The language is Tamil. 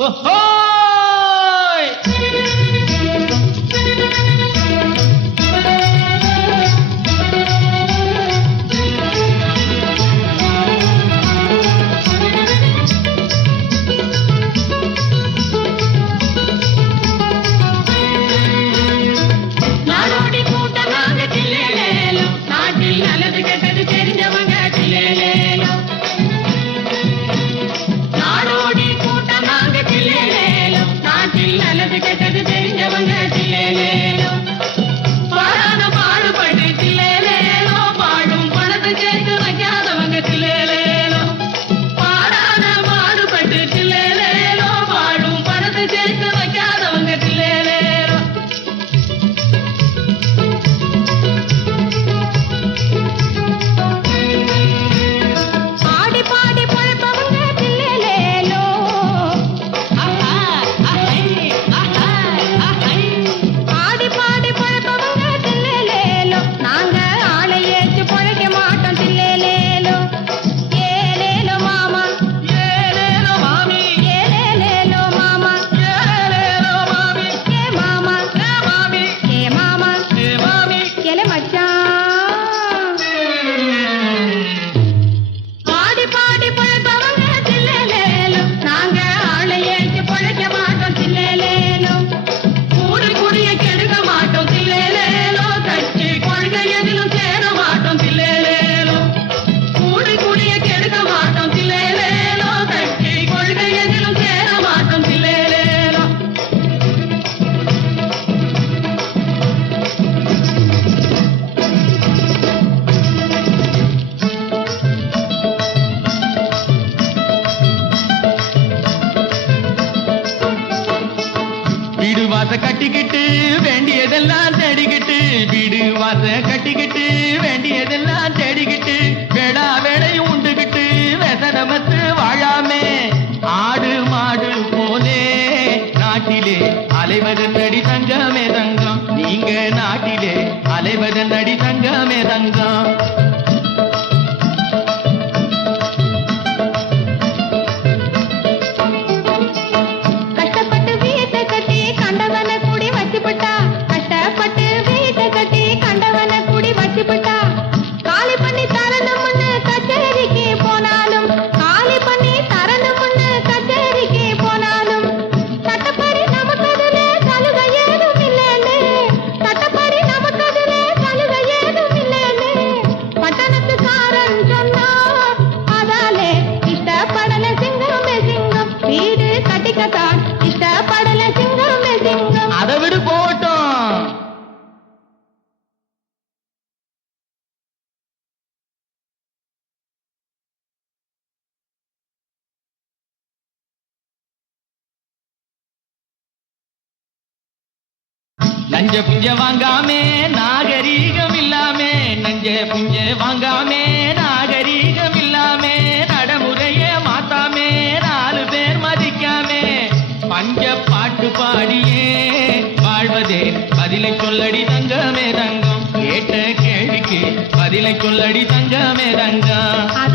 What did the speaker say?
Oh. வாச கட்டிக்கிட்டு வேண்டியதெல்லாம் தேடிக்கிட்டு வீடு வாச கட்டிக்கிட்டு வேண்டியதெல்லாம் தேடிக்கிட்டு வேடா வேலை உண்டுகிட்டு வெசனம நஞ்ச புஞ்ச வாங்காமே நாகரீகம் இல்லாமே. நஞ்ச புஞ்ச வாங்காமே நாகரீகம் இல்லாமே. நடைமுறைய மாத்தாமே நாலு பேர் மதிக்காமே. பஞ்ச பாட்டு பாடியே வாழ்வதே பதிலை சொல்லடி தங்கமே தங்கம். கேட்ட கேள்விக்கு பதிலை சொல்லடி தங்கமே தங்கம்.